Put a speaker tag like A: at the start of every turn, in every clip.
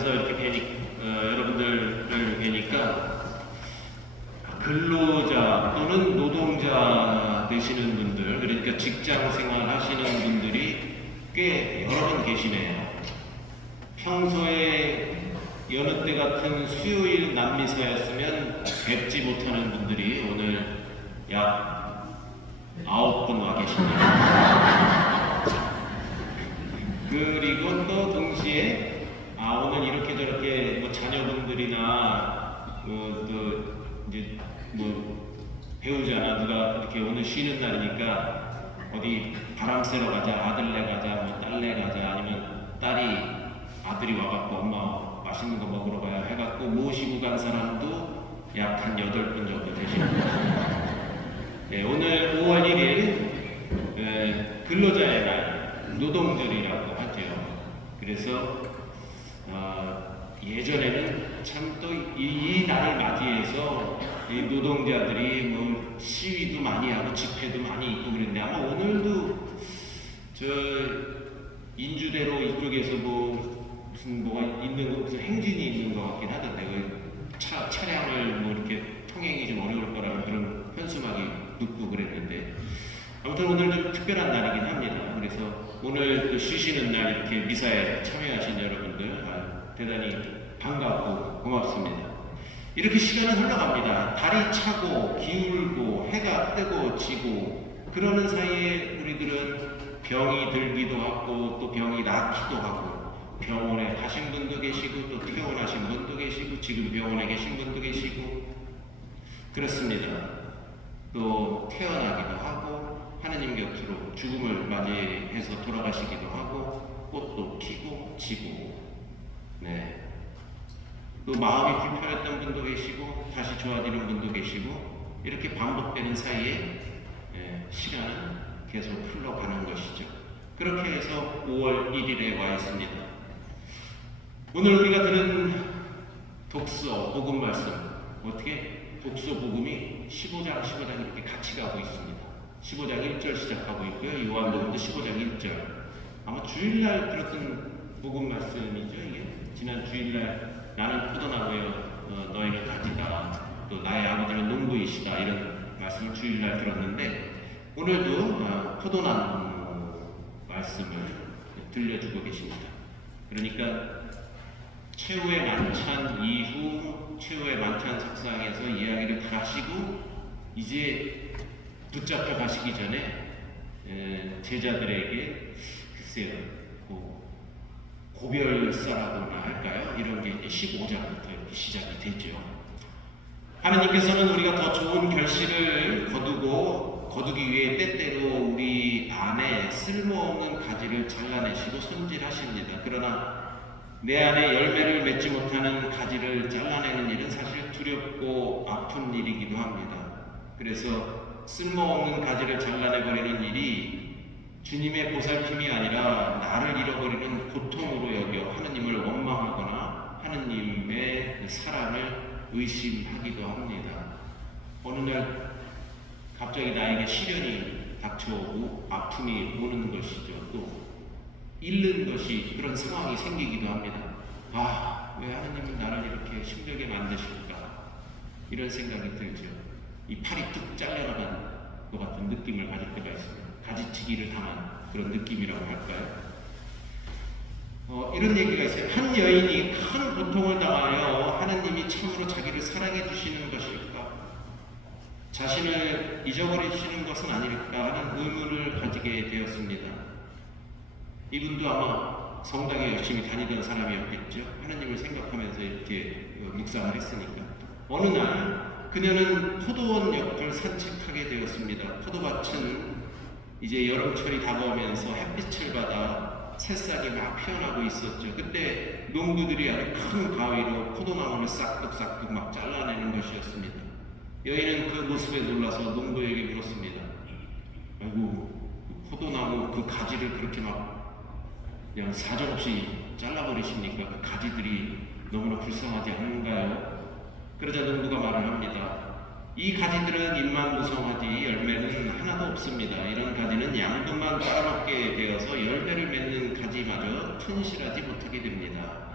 A: 다니면서 이렇게 뵈니 어, 여러분들을 뵈니까 근로자 또는 노동자 되시는 분들 그러니까 직장 생활 하시는 분들이 꽤 여러 분 계시네요. 평소에 여느 때 같은 수요일 남미사였으면 뵙지 못하는 분들이 오늘 약 아홉 분 와 계십니다. 그리고 또 동시에 아 오늘 이렇게 저렇게 뭐 자녀분들이나 뭐 또 이제 뭐 배우자나 누가 이렇게 오늘 쉬는 날이니까 어디 바람 쐬러 가자 아들 네 가자 뭐 딸 네 가자 아니면 딸이 아들이 와갖고 엄마 맛있는 거 먹으러 가야 해갖고 모시고 간 사람도 약 한 여덟 분 정도 되십니다. 네, 오늘 5월 1일 에, 근로자의 날, 노동절이라고 하죠. 그래서 어, 예전에는 참또이 날을 맞이해서 이 노동자들이 뭐 시위도 많이 하고 집회도 많이 있고 그랬는데 아마 오늘도 저 인주대로 이쪽에서 뭐 무슨 뭐가 있는 거 무슨 행진이 있는 것 같긴 하던데 그 차, 차량을 뭐 이렇게 통행이 좀 어려울 거라는 그런 현수막이 눕고 그랬는데 아무튼 오늘 좀 특별한 날이긴 합니다. 그래서 오늘 또 쉬시는 날 이렇게 미사에 참여하신 여러분들 아, 대단히 반갑고 고맙습니다. 이렇게 시간은 흘러갑니다. 달이 차고 기울고 해가 뜨고 지고 그러는 사이에 우리들은 병이 들기도 하고 또 병이 낫기도 하고 병원에 가신 분도 계시고 또 퇴원하신 분도 계시고 지금 병원에 계신 분도 계시고 그렇습니다. 또 태어나기도 하고 하느님 곁으로 죽음을 맞이해서 돌아가시기도 하고 꽃도 피고 지고 네. 또 마음이 불편했던 분도 계시고 다시 좋아지는 분도 계시고 이렇게 반복되는 사이에 예, 시간은 계속 흘러가는 것이죠. 그렇게 해서 5월 1일에 와 있습니다. 오늘 우리가 들은 독서 복음 말씀 어떻게 독서 복음이 15장 15장 이렇게 같이 가고 있습니다. 15장 1절 시작하고 있고요. 요한복음도 15장 1절. 아마 주일날 들었던 복음 말씀이죠. 이게 지난 주일날 나는 포도나무에 어, 너희는 가지다. 또 나의 아버지는 농부이시다. 이런 말씀을 주일날 들었는데 오늘도 어, 포도나무 말씀을 들려주고 계십니다. 그러니까 최후의 만찬 이후 최후의 만찬 석상에서 이야기를 다 하시고 이제 붙잡혀 가시기 전에 에, 제자들에게 글쎄요 고, 고별사라고나 할까요? 이런 게 이제 15장부터 이렇게 시작이 되죠. 하나님께서는 우리가 더 좋은 결실을 거두고 거두기 위해 때때로 우리 안에 쓸모없는 가지를 잘라내시고 손질하십니다. 그러나 내 안에 열매를 맺지 못하는 가지를 잘라내는 일은 사실 두렵고 아픈 일이기도 합니다. 그래서 쓸모없는 가지를 잘라내버리는 일이 주님의 보살핌이 아니라 나를 잃어버리는 고통으로 여겨 하느님을 원망하거나 하느님의 그 사랑을 의심하기도 합니다. 어느 날 갑자기 나에게 시련이 닥쳐오고 아픔이 오는 것이죠. 또 잃는 것이 그런 상황이 생기기도 합니다. 아, 왜 하느님은 나를 이렇게 힘들게 만드실까? 이런 생각이 들죠. 이 팔이 뚝 잘려나간 것 같은 느낌을 가질 때가 있습니다. 가지치기를 당한 그런 느낌이라고 할까요? 어, 이런 얘기가 있어요. 한 여인이 큰 고통을 당하여 하느님이 참으로 자기를 사랑해 주시는 것일까? 자신을 잊어버리시는 것은 아닐까 하는 의문을 가지게 되었습니다. 이분도 아마 성당에 열심히 다니던 사람이었겠죠. 하느님을 생각하면서 이렇게 어, 묵상을 했으니까. 어느 날 그녀는 포도원 옆을 산책하게 되었습니다. 포도밭은 이제 여름철이 다가오면서 햇빛을 받아 새싹이 막 피어나고 있었죠. 그때 농부들이 아주 큰 가위로 포도나무를 싹둑싹둑 막 잘라내는 것이었습니다. 여인은 그 모습에 놀라서 농부에게 물었습니다. 아이고, 그 포도나무 그 가지를 그렇게 막 그냥 사정없이 잘라버리십니까? 그 가지들이 너무나 불쌍하지 않은가요? 그러자 농부가 말을 합니다. 이 가지들은 잎만 무성하지 열매는 하나도 없습니다. 이런 가지는 양분만 따라먹게 되어서 열매를 맺는 가지마저 튼실하지 못하게 됩니다.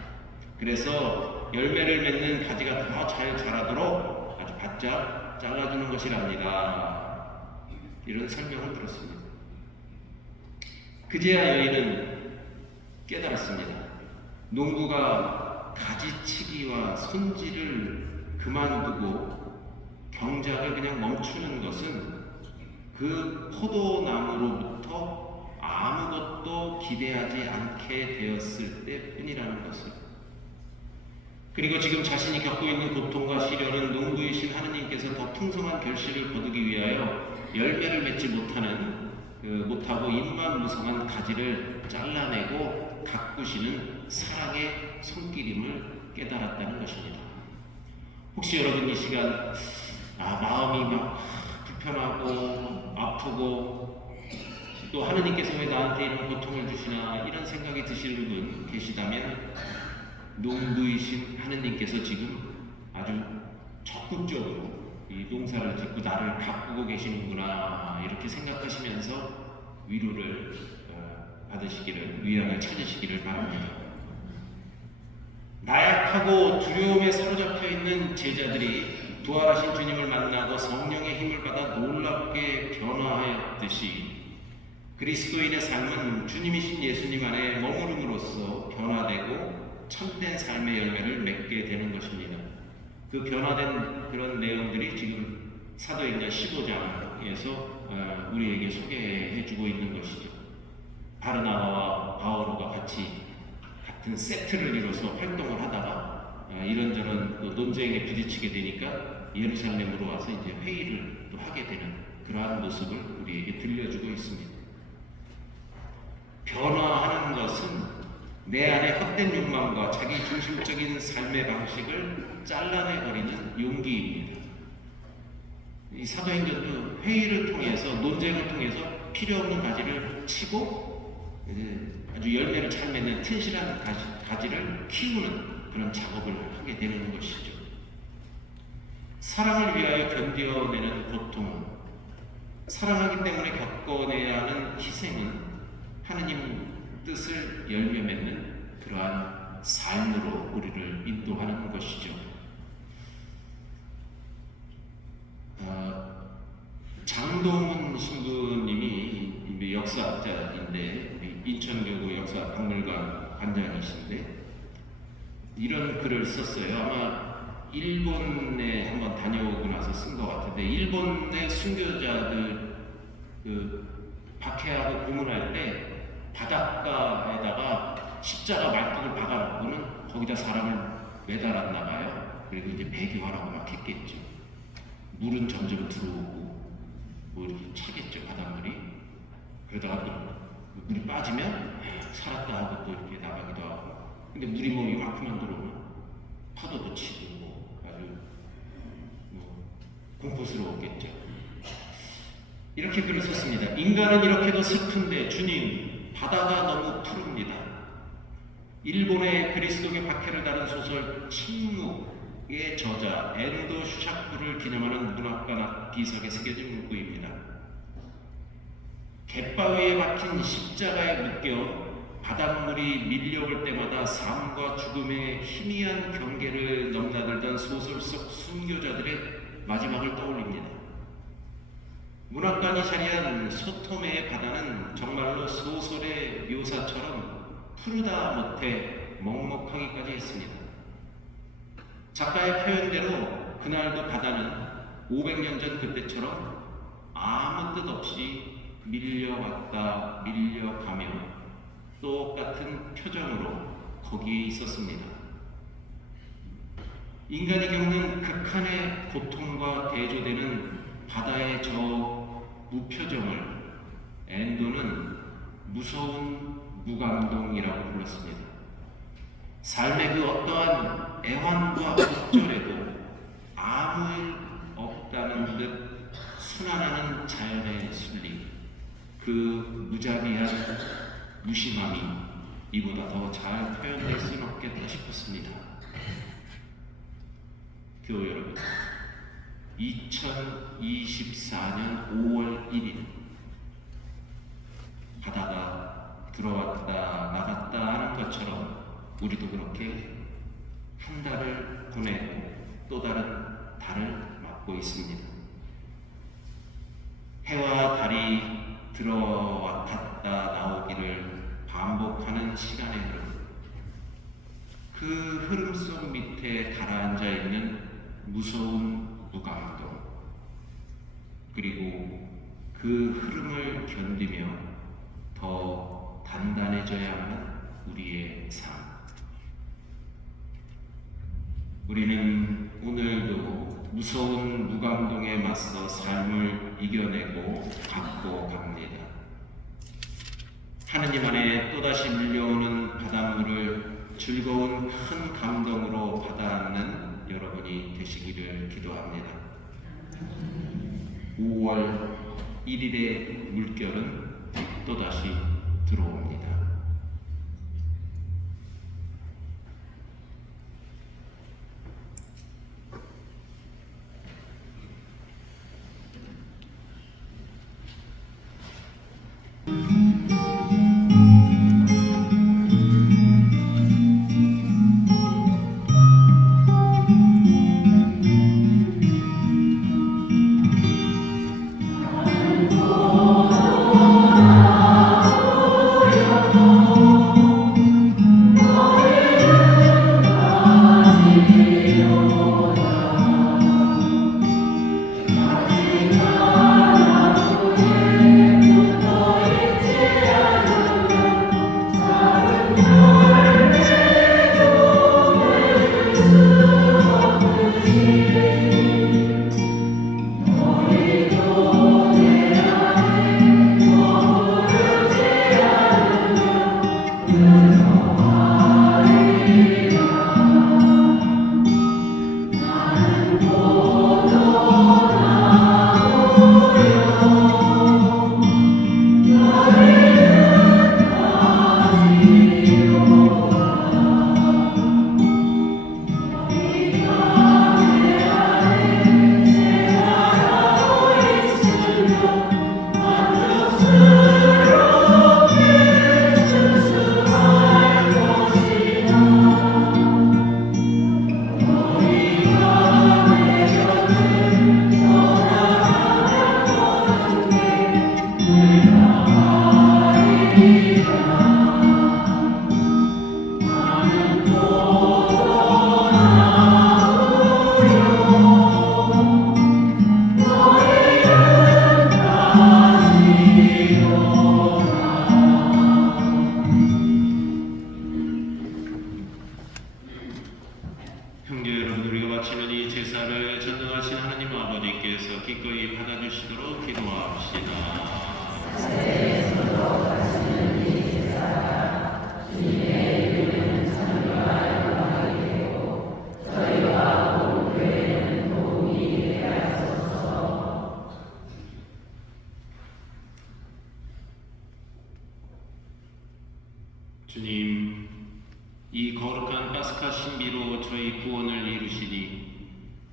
A: 그래서 열매를 맺는 가지가 더 잘 자라도록 아주 바짝 잘라주는 것이랍니다. 이런 설명을 들었습니다. 그제야 여인은 깨달았습니다. 농부가 가지치기와 손질을 그만두고 경작을 그냥 멈추는 것은 그 포도나무로부터 아무것도 기대하지 않게 되었을 때 뿐이라는 것을 그리고 지금 자신이 겪고 있는 고통과 시련은 농부이신 하느님께서 더 풍성한 결실을 거두기 위하여 열매를 맺지 못하는 그 못하고 잎만 무성한 가지를 잘라내고 가꾸시는 사랑의 손길임을 깨달았다는 것입니다. 혹시 여러분 이 시간 아, 마음이 막 불편하고 아프고 또 하느님께서 왜 나한테 이런 고통을 주시나 이런 생각이 드시는 분 계시다면 농부이신 하느님께서 지금 아주 적극적으로 이 농사를 짓고 나를 가꾸고 계시는구나 이렇게 생각하시면서 위로를 어, 받으시기를 위안을 찾으시기를 바랍니다. 나약하고 두려움에 사로잡혀 있는 제자들이 부활하신 주님을 만나고 성령의 힘을 받아 놀랍게 변화하였듯이 그리스도인의 삶은 주님이신 예수님 안에 머무름으로써 변화되고 참된 삶의 열매를 맺게 되는 것입니다. 그 변화된 그런 내용들이 지금 사도행전 15장에서 어, 우리에게 소개해주고 있는 것이죠. 바르나바와 바오로가 같이 같은 세트를 이뤄서 활동을 하다가 어, 이런저런 그 논쟁에 부딪히게 되니까 예루살렘으로 와서 이제 회의를 또 하게 되는 그러한 모습을 우리에게 들려주고 있습니다. 변화하는 것은 내 안의 헛된 욕망과 자기 중심적인 삶의 방식을 잘라내버리는 용기입니다. 이 사도행전도 회의를 통해서 논쟁을 통해서 필요 없는 가지를 치고 아주 열매를 잘 맺는 튼실한 가지, 가지를 키우는 그런 작업을 하게 되는 것이죠. 사랑을 위하여 견뎌내는 고통, 사랑하기 때문에 겪어내야 하는 희생은 하느님 뜻을 열매 맺는 그러한 삶으로 우리를 인도하는 것이죠. 어, 장동훈 신부님이 역사학자인데 인천교구 역사박물관 관장이신데 이런 글을 썼어요. 아마 일본에 한번 다녀오고 나서 쓴 것 같은데 일본의 순교자들 그 박해하고 고문할 때 바닷가에다가 십자가 말뚝을 박아놓고는 거기다 사람을 매달았나 봐요. 그리고 이제 배교하라고 막 했겠죠. 물은 점점 들어오고 뭐 이렇게 차겠죠 바닷물이. 그러다가 또 물이 빠지면 에이, 살았다 하고 또 이렇게 나가기도 하고. 근데 물이 뭐 이만큼만 들어오면 파도도 치고 뭐 아주 뭐 공포스러웠겠죠. 이렇게 글을 썼습니다. 인간은 이렇게도 슬픈데 주님 바다가 너무 푸릅니다. 일본의 그리스도의 박해를 다룬 소설 침묵의 저자 엔도 슈샤쿠를 기념하는 문학관 비석에 새겨진 문구입니다. 갯바위에 박힌 십자가에 묶여 바닷물이 밀려올 때마다 삶과 죽음의 희미한 경계를 넘나들던 소설 속 순교자들의 마지막을 떠올립니다. 문학관이 자리한 소토메의 바다는 정말로 소설의 묘사처럼 푸르다 못해 먹먹하기까지 했습니다. 작가의 표현대로 그날도 바다는 500년 전 그때처럼 아무 뜻 없이 밀려왔다 밀려가며 똑같은 표정으로 거기에 있었습니다. 인간이 겪는 극한의 고통과 대조되는 바다의 저 무표정을 엔도는 무서운 무감동이라고 불렀습니다. 삶의 그 어떠한 애환과 곡절에도 아무 일 없다는 듯 순환하는 자연의 순리, 그 무자비한 무심함이 이보다 더 잘 표현될 수는 없겠다 싶었습니다. 교회 여러분, 2024년 5월 1일 바다가 들어왔다 나갔다 하는 것처럼 우리도 그렇게 보내고 또 다른 달을 맞고 있습니다. 해와 달이 들어왔다 나오기를 반복하는 시간의 흐름. 그 흐름 속 밑에 가라앉아 있는 무서운 무감동. 그리고 그 흐름을 견디며 더 단단해져야 하는 우리의 삶. 우리는 오늘도 무서운 무감동에 맞서 삶을 이겨내고 갖고 갑니다. 하느님 안에 또다시 밀려오는 바닷물을 즐거운 큰 감동으로 받아안는 여러분이 되시기를 기도합니다. 5월 1일의 물결은 또다시 들어옵니다. 주님, 이 거룩한 파스카 신비로 저희 구원을 이루시니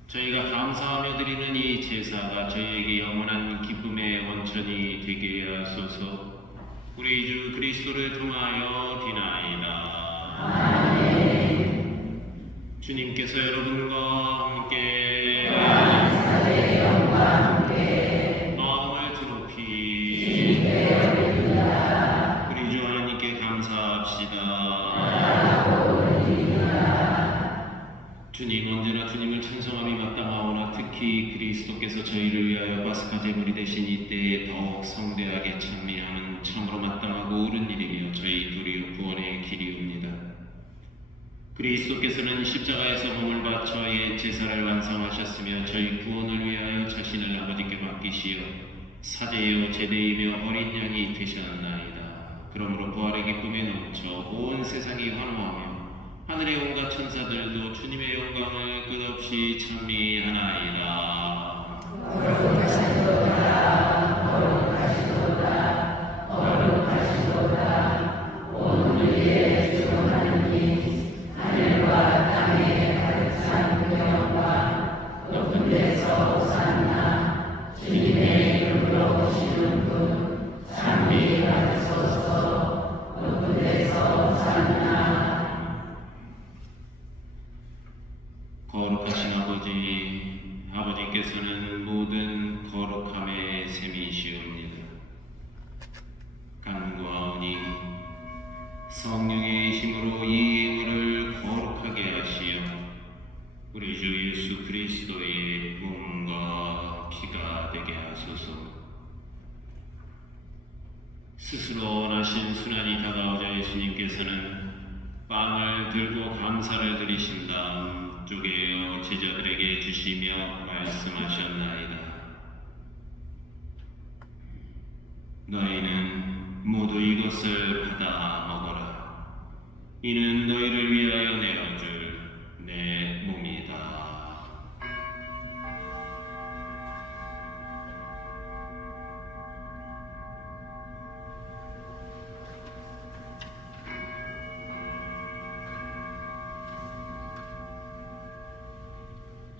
A: 저희가 감사하며 드리는 이 제사가 저희에게 영원한 기쁨의 원천이 되게 하소서. 우리 주 그리스도를 통하여 비나이다. 주님께서 여러분과 함께 주님 언제나 주님을 찬송함이 마땅하오나 특히 그리스도께서 저희를 위하여 파스카 제물이 되신 이때에 더욱 성대하게 찬미하는 참으로 마땅하고 옳은 일이며 저희 도리어 구원의 길이옵니다. 그리스도께서는 십자가에서 몸을 바쳐 옛 제사를 완성하셨으며 저희 구원을 위하여 자신을 아버지께 맡기시어 사제요 제대이며 어린 양이 되셨나이다. 그러므로 부활의 기쁨에 넘쳐 온 세상이 환호하며 하늘의 온갖 천사들도 주님의 영광을 끝없이 찬미하나이다. 빵을 들고 감사를 드리신 다음 쪼개어 제자들에게 주시며 말씀하셨나이다. 너희는 모두 이것을 받아 먹어라. 이는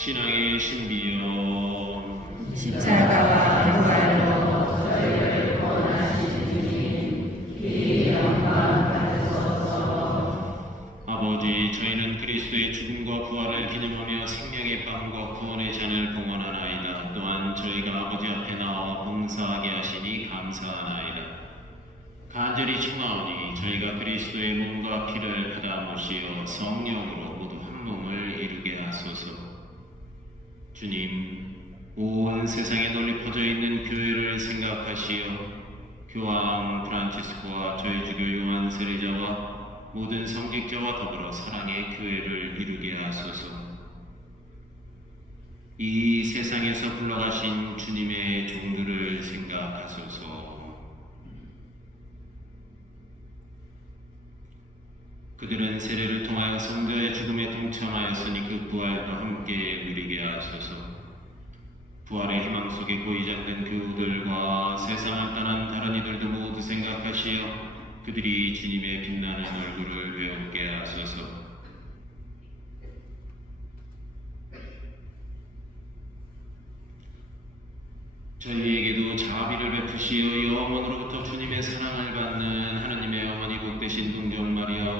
A: 신앙의 신비여.
B: 십자가와 부활로
A: 아버지 저희는 그리스도의 죽음과 부활을 기념하며 생명의 빵과 구원의 잔을 공헌하나이다. 또한 저희가 아버지 앞에 나와 봉사하게 하시니 감사하나이다. 간절히 청하오니 저희가 그리스도의 몸과 피를 받아 모시어 성령으로 모두 한 몸을 이루게 하소서 주님 온 세상에 널리 퍼져 있는 교회를 생각하시어 교황 프란치스코와 저희 주교 요한 세례자와 모든 성직자와 더불어 사랑의 교회를 이루게 하소서. 이 세상에서 불러가신 주님의 종들을 생각하소서. 그들은 세례를 통하여 성도의 죽음에 동참하였으니 그 부활도 함께 누리게 하소서. 부활의 희망 속에 고이 잠든 교우들과 세상을 떠난 다른 이들도 모두 생각하시어 그들이 주님의 빛나는 얼굴을 외롭게 하소서. 저희에게도 자비를 베푸시어 영원으로부터 주님의 사랑을 받는 하나님의 어머니 복되신 동정 마리아와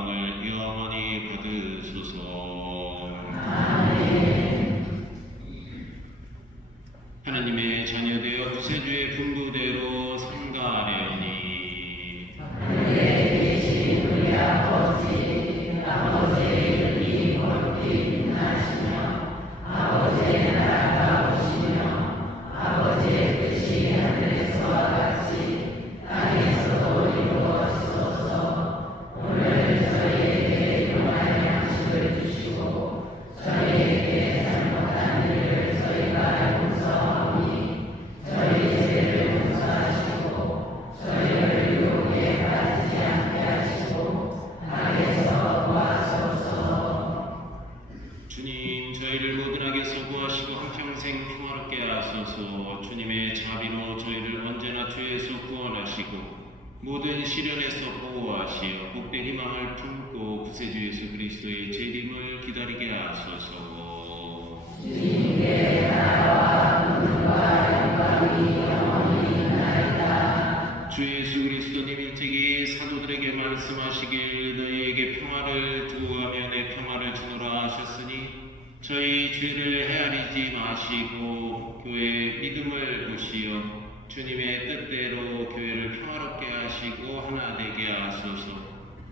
A: 아리지 마시고 교회의 믿음을 보시어 주님의 뜻대로 교회를 평화롭게 하시고 하나 되게 하소서.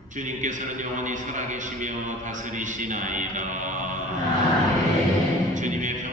A: 주님께서는 영원히 살아계시며 다스리시나이다. 주님의 평화